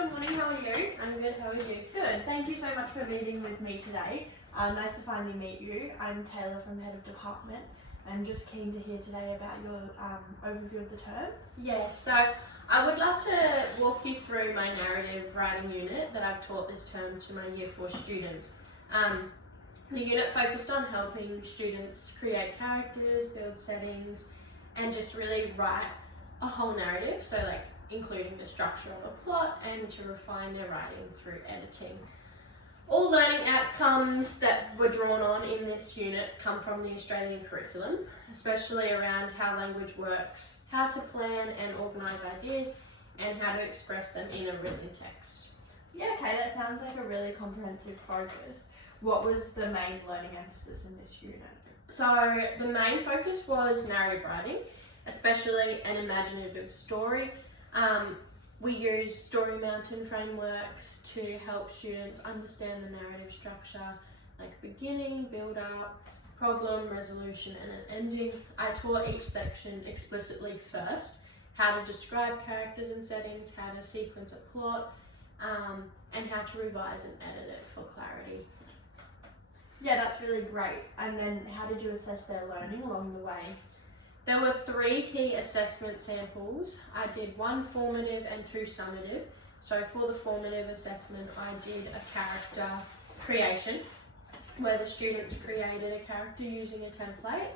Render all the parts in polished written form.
Good morning, how are you? I'm good, how are you? Good, thank you so much for meeting with me today. Nice to finally meet you. I'm Taylor from Head of Department. I'm just keen to hear today about your overview of the term. Yes, so I would love to walk you through my narrative writing unit that I've taught this term to my Year 4 students. The unit focused on helping students create characters, build settings, and just really write a whole narrative, so like including the structure of a plot and to refine their writing through editing. All learning outcomes that were drawn on in this unit come from the Australian curriculum, especially around how language works, how to plan and organise ideas, and how to express them in a written text. Yeah, okay, that sounds like a really comprehensive focus. What was the main learning emphasis in this unit? So the main focus was narrative writing, especially an imaginative story. We used story mountain frameworks to help students understand the narrative structure, like beginning, build up, problem, resolution, and an ending. I taught each section explicitly first, how to describe characters and settings, how to sequence a plot, and how to revise and edit it for clarity. Yeah, that's really great. And then how did you assess their learning along the way? There were 3 key assessment samples. I did 1 formative and 2 summative. So for the formative assessment, I did a character creation where the students created a character using a template.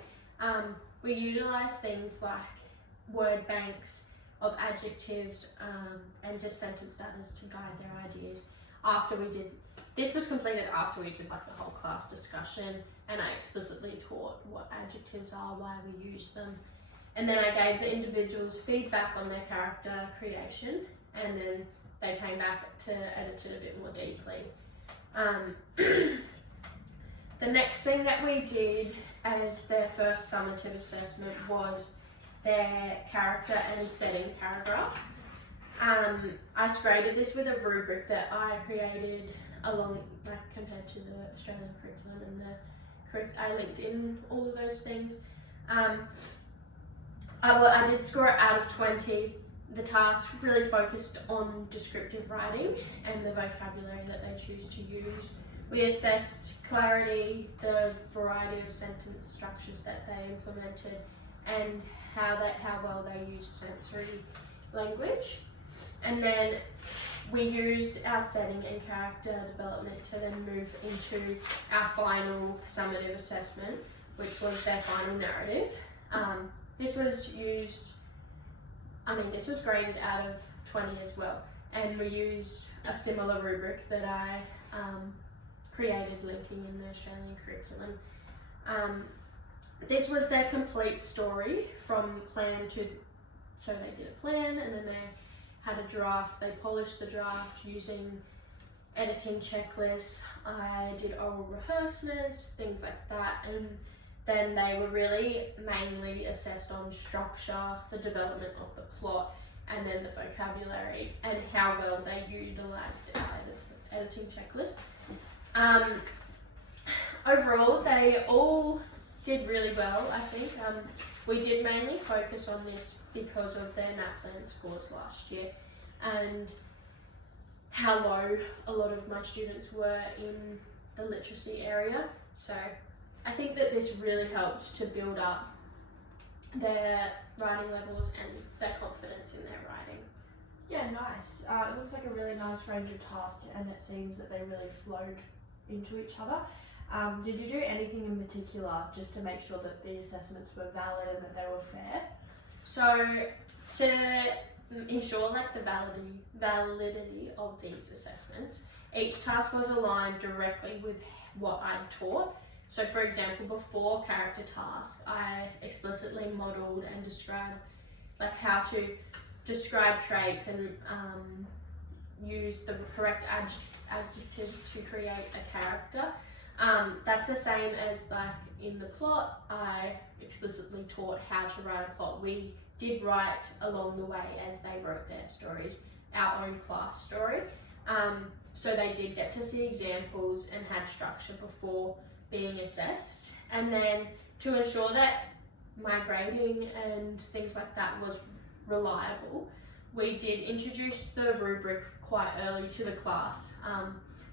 We utilised things like word banks of adjectives and just sentence starters to guide their ideas. This was completed after we did like the whole class discussion, and I explicitly taught what adjectives are, why we use them. And then I gave the individuals feedback on their character creation, and then they came back to edit it a bit more deeply. The next thing that we did as their first summative assessment was their character and setting paragraph. I graded this with a rubric that I created compared to the Australian curriculum, and I linked in all of those things. I did score it out of 20. The task really focused on descriptive writing and the vocabulary that they choose to use. We assessed clarity, the variety of sentence structures that they implemented, and how well they used sensory language. And then we used our setting and character development to then move into our final summative assessment, which was their final narrative. This was graded out of 20 as well, and we used a similar rubric that I created linking in the Australian curriculum. This was their complete story from plan to, so they did a plan and then they had a draft. They polished the draft using editing checklists. I did oral rehearsals, things like that, and then they were really mainly assessed on structure, the development of the plot, and then the vocabulary and how well they utilised our editing checklist. Overall, they all did really well, I think. We did mainly focus on this because of their NAPLAN scores last year and how low a lot of my students were in the literacy area. So I think that this really helped to build up their writing levels and their confidence in their writing. Yeah, nice. It looks like a really nice range of tasks, and it seems that they really flowed into each other. Did you do anything in particular just to make sure that the assessments were valid and that they were fair? So to ensure like the validity of these assessments, each task was aligned directly with what I'd taught. So for example, before character task, I explicitly modelled and described like how to describe traits and use the correct adjectives to create a character. That's the same as like in the plot. I explicitly taught how to write a plot. We did write along the way as they wrote their stories, our own class story. So they did get to see examples and had structure before being assessed. And then to ensure that my grading and things like that was reliable, we did introduce the rubric quite early to the class,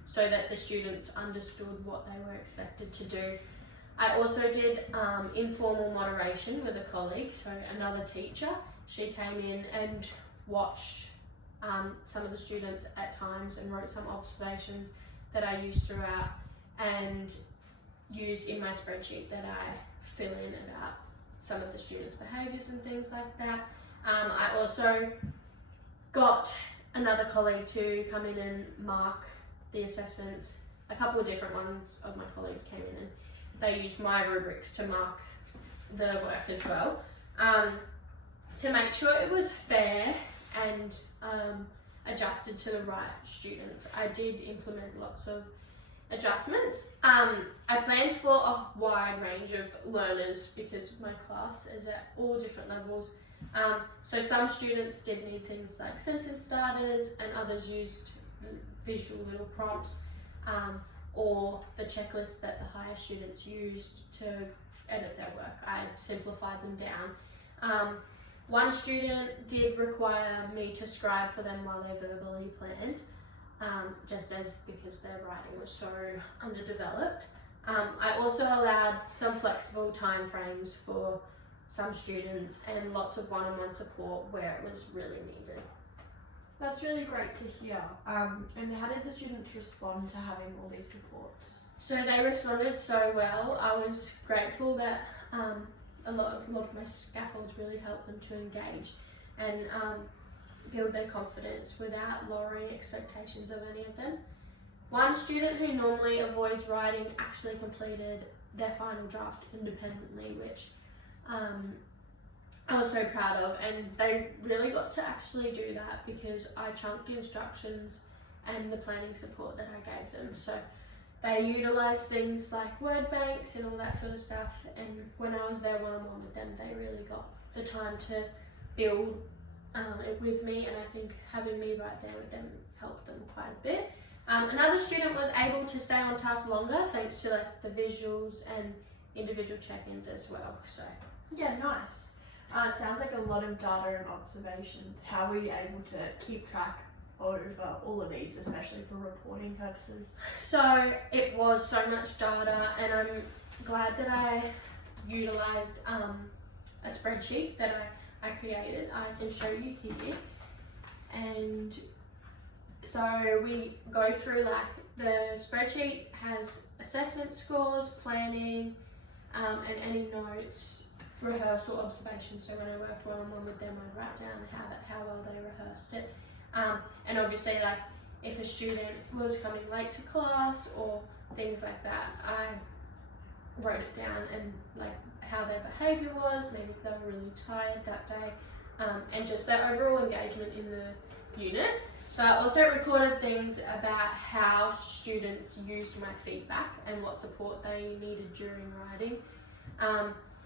so that the students understood what they were expected to do. I also did informal moderation with a colleague, so another teacher. She came in and watched some of the students at times and wrote some observations that I used throughout and used in my spreadsheet that I fill in about some of the students' behaviours and things like that. I also got another colleague to come in and mark the assessments. A couple of different ones of my colleagues came in and they used my rubrics to mark the work as well, to make sure it was fair and adjusted to the right students. I did implement lots of adjustments. I planned for a wide range of learners because my class is at all different levels. So some students did need things like sentence starters and others used visual little prompts, or the checklist that the higher students used to edit their work. I simplified them down. One student did require me to scribe for them while they verbally planned, just as because their writing was so underdeveloped. I also allowed some flexible time frames for some students and lots of one-on-one support where it was really needed. That's really great to hear. And how did the students respond to having all these supports? So they responded so well. I was grateful that a lot of my scaffolds really helped them to engage and build their confidence without lowering expectations of any of them. One student who normally avoids writing actually completed their final draft independently, which I was so proud of, and they really got to actually do that because I chunked instructions and the planning support that I gave them. So they utilised things like word banks and all that sort of stuff, and when I was there one-on-one with them, they really got the time to build it with me, and I think having me right there with them helped them quite a bit. Another student was able to stay on task longer thanks to like the visuals and individual check-ins as well. So yeah, nice. It sounds like a lot of data and observations. How were you able to keep track over all of these, especially for reporting purposes? So it was so much data, and I'm glad that I utilised a spreadsheet that I created. I can show you here. And so we go through, like, the spreadsheet has assessment scores, planning, and any notes, rehearsal, observations. So when I worked one-on-one with them, I'd write down how well they rehearsed it. And obviously, like, if a student was coming late to class or things like that, I wrote it down and like how their behaviour was, maybe if they were really tired that day, and just their overall engagement in the unit. So I also recorded things about how students used my feedback and what support they needed during writing.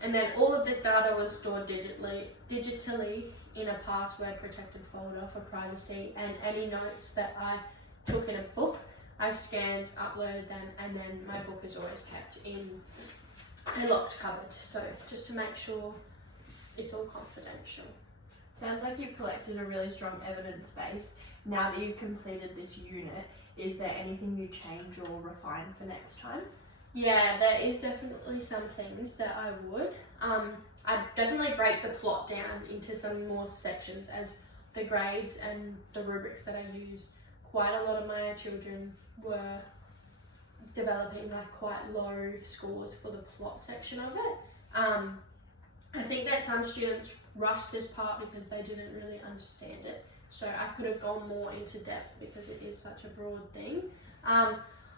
And then all of this data was stored digitally in a password protected folder for privacy, and any notes that I took in a book, I've scanned, uploaded them, and then my book is always kept in a locked cupboard, so just to make sure it's all confidential. Sounds like you've collected a really strong evidence base. Now that you've completed this unit, is there anything you change or refine for next time? Yeah, there is definitely some things that I would. I'd definitely break the plot down into some more sections, as the grades and the rubrics that I use, quite a lot of my children were developing like quite low scores for the plot section of it. I think that some students rushed this part because they didn't really understand it. So I could have gone more into depth because it is such a broad thing.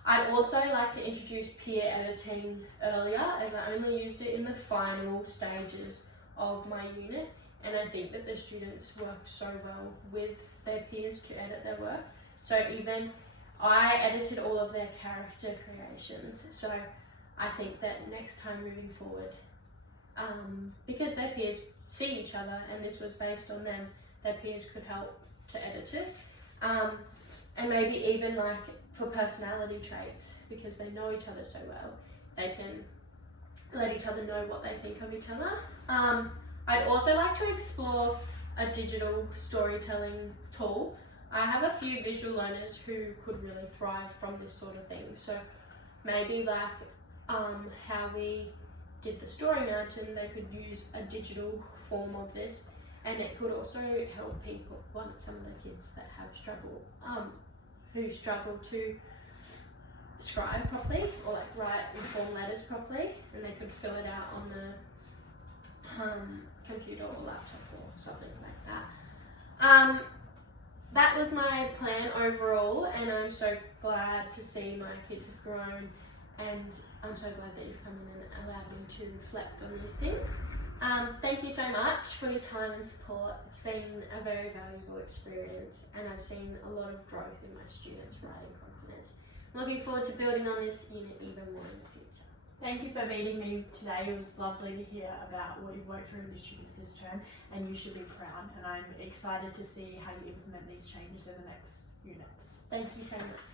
I'd also like to introduce peer editing earlier, as I only used it in the final stages of my unit, and I think that the students worked so well with their peers to edit their work. So even I edited all of their character creations, so I think that next time moving forward, because their peers see each other and this was based on them, their peers could help to edit it. And maybe even like for personality traits, because they know each other so well, they can let each other know what they think of each other. I'd also like to explore a digital storytelling tool. I have a few visual learners who could really thrive from this sort of thing. So maybe like how we did the Story Mountain, they could use a digital form of this, and it could also help people, some of the kids that have who struggle to scribe properly or like write and form letters properly, and they could fill it out on the computer or laptop or something like that. That was my plan overall, and I'm so glad to see my kids have grown, and I'm so glad that you've come in and allowed me to reflect on these things. Thank you so much for your time and support. It's been a very valuable experience, and I've seen a lot of growth in my students' writing confidence. I'm looking forward to building on this unit even more in the future. Thank you for meeting me today. It was lovely to hear about what you've worked through with the students this term, and you should be proud. And I'm excited to see how you implement these changes in the next units. Thank you so much.